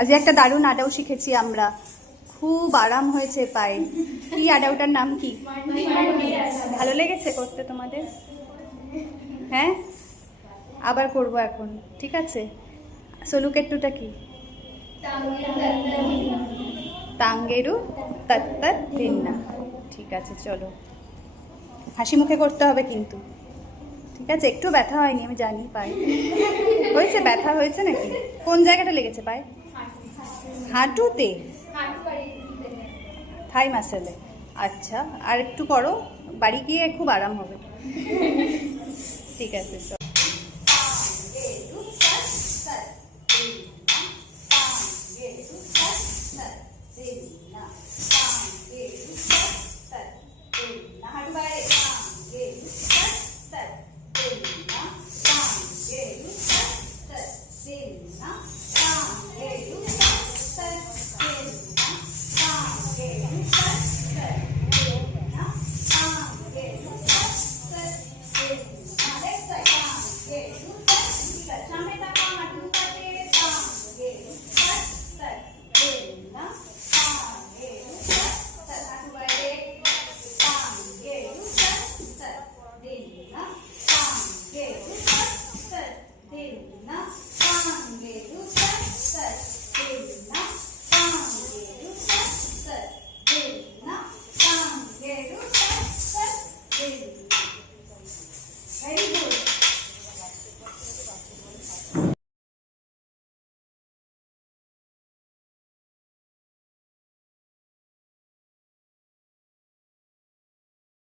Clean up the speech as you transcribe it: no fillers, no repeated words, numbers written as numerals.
আজ একটা দারুণ আডাউ শিখেছি আমরা, খুব আরাম হয়েছে পায়ে। কি আডাউটার নাম কি? ভালো লেগেছে করতে তোমাদের? হ্যাঁ, আবার করব এখন, ঠিক আছে। সোলুকেট্টুটা কি? তাঙ্গেরু তত্তর ভিন্না। ঠিক আছে, চলো, হাসি মুখে করতে হবে কিন্তু, ঠিক আছে। একটু ব্যথা হয়নি, আমি জানি। পায়ে হয়েছে, ব্যথা হয়েছে নাকি? কোন জায়গাটা লেগেছে পায়ে? হাঁটুতে, থাই মাসেলে। আচ্ছা, আর একটু করো, বাড়ি গিয়ে খুব আরাম হবে। ঠিক আছে, চলো। হাঁটু বাইরে।